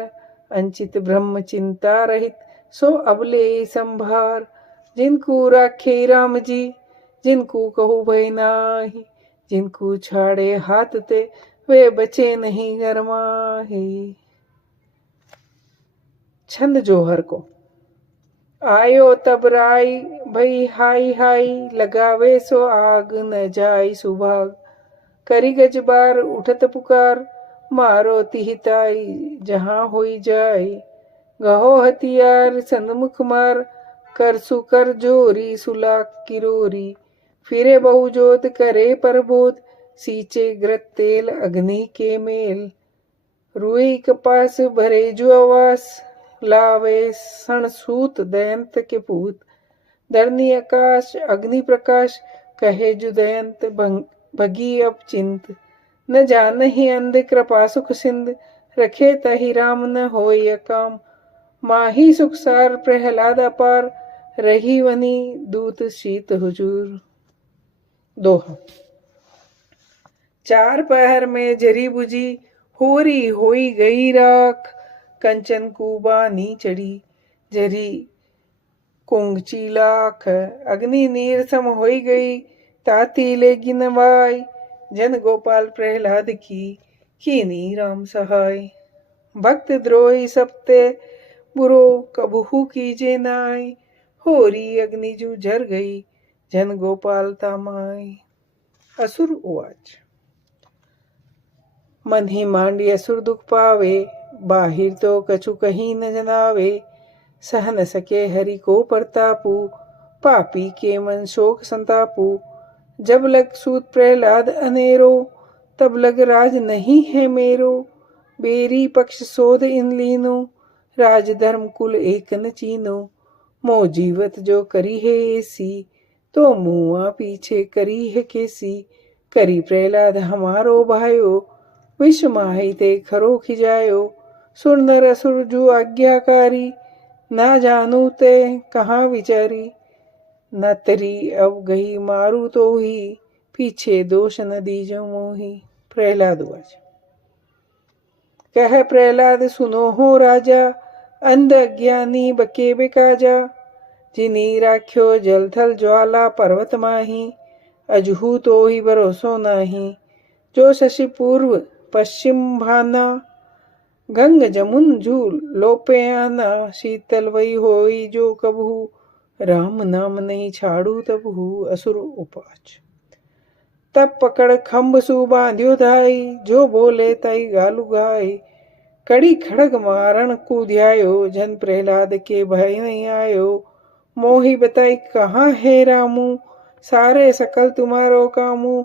अंचित ब्रह्म चिंता रहित, सो अबले संभार। जिनको राखे राम जी, जिनको कहू भय नाही। जिनको छाड़े हाथ ते, वे बचे नहीं गरमाही। छंद जोहर को, आयो तब राई भई हाई हाई। लगावे सो आग न जाई सुभाग। करी गज बार उठत पुकार, मारो तिहिताई जहाँ होई जाए। गहो हथियार सन्मुख मार, कर सुकर जोरी सुलाक किरोरी। फिरे बहुजोत करे परबोध, सींचे घृत तेल अग्नि के मेल। रुई कपास भरे जो आवास, लावे सणसूत दयंत के पूत। धरनी आकाश अग्नि प्रकाश, कहे जो दयंत भगी अब चिंत। न जानहि अंध कृपा सुख सिंध, रखे तहि राम न होय काम। माही सुखसार प्रहलाद अपार, रही वनी दूत शीत हुजूर। दोहा। चार पहर में जरी बुझी, होरी होई गई राख। कंचन कुबानी चढ़ी, जरी कुंगची लाख। अग्नि नीर सम होई गई, ताती लेगी नवाई। जन गोपाल प्रहलाद की राम सहाय। भक्त द्रोही सप्ते बुरो, कबहू कीजे नाय। होरी अग्नि जू झर गई, जन गोपाल तामाय। असुर उवाच। मन ही मांडी असुर दुख पावे, बाहिर तो कछु कहीं न जनावे। सह न सके हरि को प्रतापु, पापी के मन शोक संतापु। जब लग सूत प्रहलाद अनेरो, तब लग राज नहीं है मेरो। बेरी पक्ष शोध इन लीनो, राज धर्म कुल एक न चीनो। मो जीवत जो करी है ऐसी, तो मुआ पीछे करी है कैसी। करी प्रहलाद हमारो भायो, विष माही ते खरो खिजायो। सुर नर असुर जो आज्ञाकारी, ना जानू ते कहाँ विचारी। न तरी अब गई मारू तो ही, पीछे दोष न दीजो मोही। प्रहलाद उवाच। कह प्रहलाद सुनो हो राजा, अंध अज्ञानी बके बेकाजा। जिनी राख्यो जल थल ज्वाला पर्वत माही, अजहू तो ही भरोसो नाही। जो शशि पूर्व पश्चिम भाना, गंग जमुन झूल लोपे आना। शीतल वही होई जो कबहू, राम नाम नहीं छाड़ू तबहू। असुर उवाच। तब पकड़ खम्भ सु बांध्यो धाई, जो बोले तई गालु गाय। कड़ी खड़ग मारण कूध्यायो, जन प्रहलाद के भय नहीं आयो। मोही बताई कहाँ है रामू, सारे सकल तुम्हारो कामू।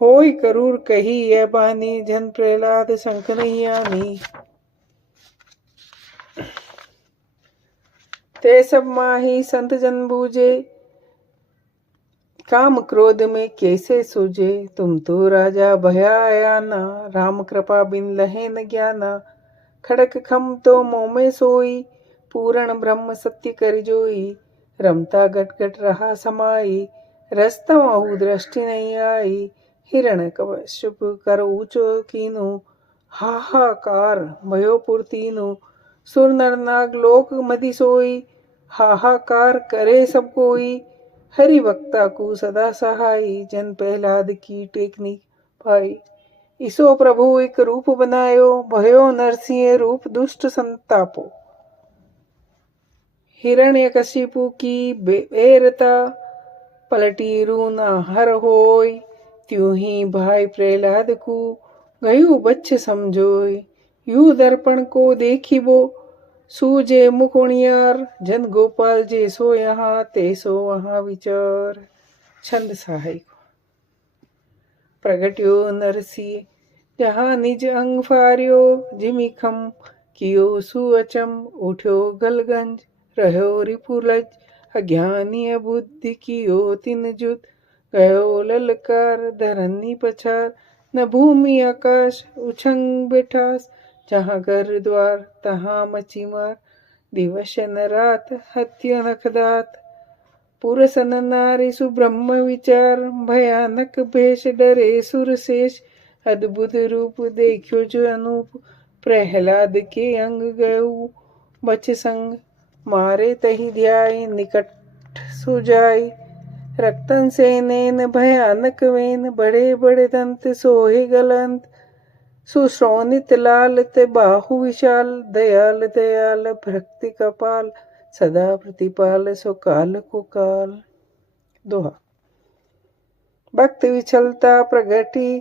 होई करूर कही यह बानी, जन प्रहलाद संक नहीं आनी। ते सब माही संत जन बूझे, काम क्रोध में कैसे सूझे। तुम तो राजा भयायाना, राम कृपा बिन लहे न ज्ञाना। खड़क खम तो मोह में सोई, पूर्ण ब्रह्म सत्य कर जोई। रमता घट घट रहा समाई, रस्तम अहु दृष्टि नहीं आई। हिरण कश्यप कर ऊंचो कीनु, हाहाकार भयो पुरतीनु। सुर नर नाग लोक मदि सोई, हाहाकार करे सब कोई। हरि वक्ता को सदा सहाई, जन प्रहलाद की टेकनी पाई। इसो प्रभु एक रूप बनायो, भयो नरसिंह रूप दुष्ट संतापो। हिरण्यकशिपु की बेरता, पलटी रूना हर होय। त्यों ही भाई प्रहलाद को, गयु बच्च समझोय। यू दर्पण को देखिबो, सूजे मुकुणियार। जन गोपाल जे सो यहाँ, ते सो वहाँ विचार। छंद सहाय। प्रगट्यो नरसिंह जहाँ निज अंग फार्यो, जिमि खम कियो सुअचम। उठ्यो गलगंज रह्यो रिपुलज, अज्ञानी अबुद्धि कियो तिन जुत। गयो ललकार धरनी पछार, न भूमि आकाश उछंग बैठास। जहाँ घर द्वार तहाँ मची मार, दिवस न रात हत्य नख दात। पुरुष न नारी सुब्रह्म विचार, भयानक भेष डरे सुर शेष। अद्भुत रूप देखियो जो अनूप, प्रहलाद के अंग गयु बच संग। मारे तही ध्याय निकट सुजाई, रक्तन से नैन भयानक वेन। बड़े बड़े दंत सोहे गलंत, सुश्रोणित लाल ते बाहु विशाल। दयाल दयाल भक्ति कपाल, सदा प्रतिपाल सो काल को काल। दोहा। भक्त विचलता प्रगटी,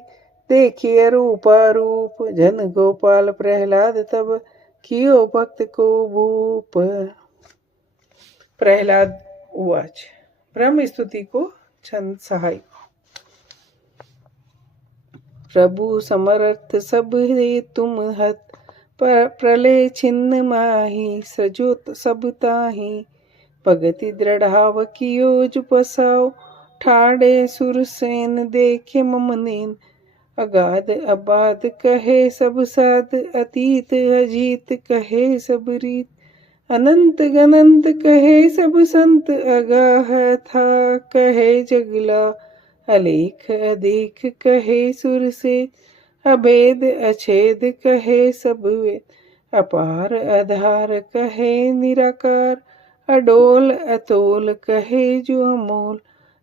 देखिए रूपारूप जन गोपाल प्रहलाद तब कियो भक्त को भूप। प्रहलाद उवाच। ब्रह्म स्तुति को छंद सहाय। प्रभु समर्थ सब रे तुम हत प्रलय छिन्न माही सजोत सब ताही। भगति दृढ़ाव कियो जु पसाओ ठाड़े सुरसेन देखे ममनेन। अगाध अबाध कहे सब साध अतीत अजीत कहे सब रीत। अनंत गनंत कहे सब संत अगाह था कहे जगला। अलेख अदेख कहे सुर से अभेद अछेद कहे सब वेद। अपार आधार कहे निराकार अडोल अतोल कहे जो अमोल।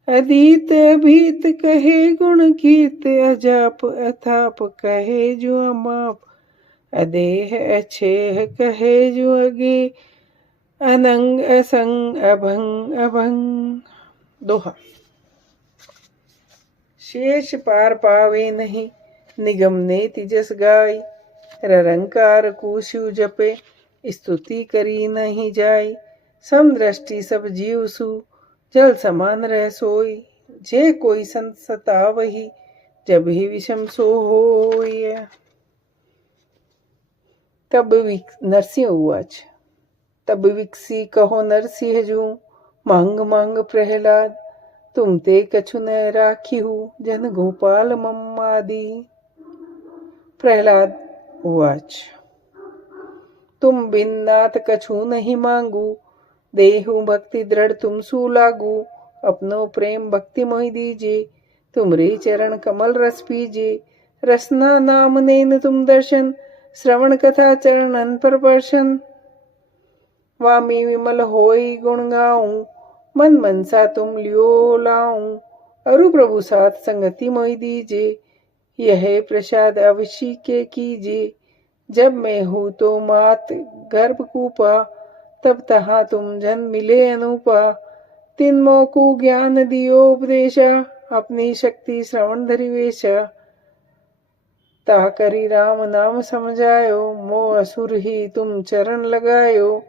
अदीत अभीत कहे गुण कीत अजाप अथाप कहे जो अमाप। अदेह अछेह कहे जो अगे अनंग असंग अभंग अभंग। दोहा। शेष पार पावे नहीं निगम ने तिजस गाय। ररंकार कुशिव जपे स्तुति करी नहीं जाय। समदृष्टि सब जीव सु जल समान रह सोई। जे कोई संत सतावही जब ही विषम सो होय। तब नरसिंह उवाच। तब विकसी कहो नरसिंह जू मांग मांग प्रहलाद। तुम ते कछु न राखिहु जन गोपाल मम्मादि। प्रहलाद उवाच। तुम बिन नाथ कछु नहीं मांगू देहु भक्ति दृढ़ तुम सु लागू। अपनो प्रेम भक्ति मोहि दीजे तुमरे चरण कमल रस पीजे। रसना नाम नेन तुम दर्शन श्रवण कथा चरणन पर पर्शन। वामी विमल होई गुण गाऊं मन मनसा तुम लियो लाऊं। अरु प्रभु साथ संगति मोहि दीजे यह प्रसाद अवश्य के कीजे। जब मैं हूँ तो मात गर्भ कूपा तब तहाँ तुम जन मिले अनुपा। तिन मोकु ज्ञान दियो उपदेशा अपनी शक्ति श्रवण धरि वेशा। ता करी राम नाम समझायो मो असुर ही तुम चरण लगायो।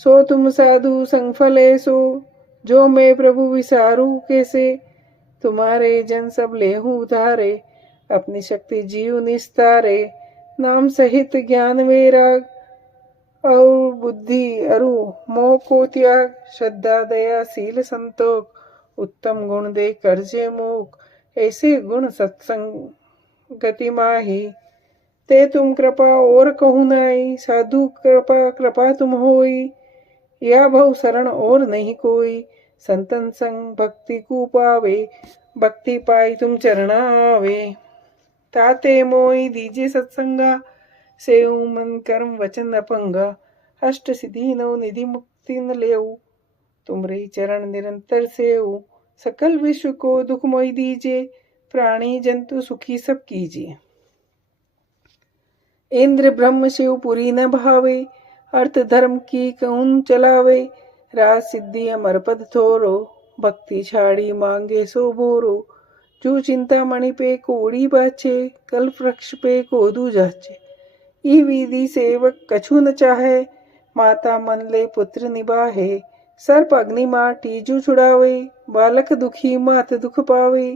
सो तुम साधु संग फले सो जो मैं प्रभु विसारू कैसे। तुम्हारे जन सब लेहूं उधारे अपनी शक्ति जीव निस्तारे। नाम सहित ज्ञान वैराग और बुद्धि अरु मोह को त्याग। श्रद्धा दया शील संतोष उत्तम गुण दे करजे मोक। ऐसे गुण सत्संग गति माही ते तुम कृपा और कहु नाई। साधु कृपा कृपा तुम होई या बहु शरण और नहीं कोई। संतन संग भक्ति को पावे भक्ति पाई तुम चरणा आवे। ताते मोई दीजे सत्संगा सेऊ मन कर्म वचन अपंगा। अष्ट सिद्धि नव निधि मुक्ति न लेऊ तुमरे चरण निरंतर सेऊ। सकल विश्व को दुख मोई दीजे प्राणी जंतु सुखी सब कीजिए। इंद्र ब्रह्म शिव पुरी न भावे अर्थ धर्म की कौन चलावे। राज सिद्धि अमर पद थोरो भक्ति छाड़ी मांगे सो बोरो। जो चिंता मणि पे कोड़ी बाचे कल्प वृक्ष पे कोदू जाचे। ई विधि सेवक कछु न चाहे माता मन ले पुत्र निबाहे। सर्प अग्नि माटी जू छुड़ावे बालक दुखी मात दुख पावे।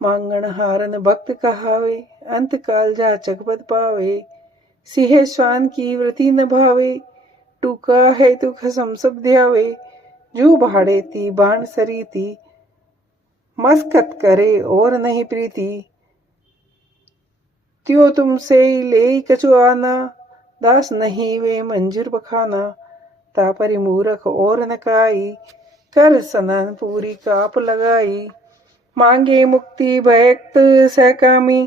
मांगण हारन भक्त कहावे अंत काल जाचक पद पावे। सिंह श्वान की व्रति न भावे टूका है दुख सम सब ध्यावे। जो भाड़े ती बाण सरीती मस्कत करे और नहीं प्रीति। त्यो तुमसे ले कछु आना दास नहीं वे मंजूर बखाना। तापरि मूरख और न काई कर सनन पूरी काप लगाई। मांगे मुक्ति भक्त सहकामी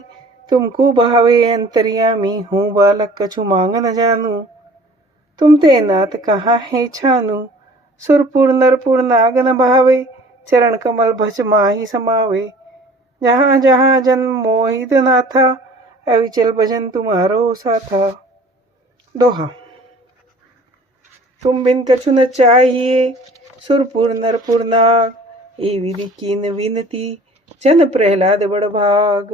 तुमको भावे अंतर्यामी। हूँ बालक कछु मांग न जानू तुम ते नाथ कहाँ है छानू। सुरपुर नरपुर नाग न भावे चरण कमल भज माही समावे। जहाँ जहाँ जन्म मोहित नाथा अविचल भजन तुम्हारो साथा। दोहा। तुम बिन कछु न चाहिए सुरपुर नरपुर नाग। ए विधि कीन विनती जन प्रहलाद बड़ भाग।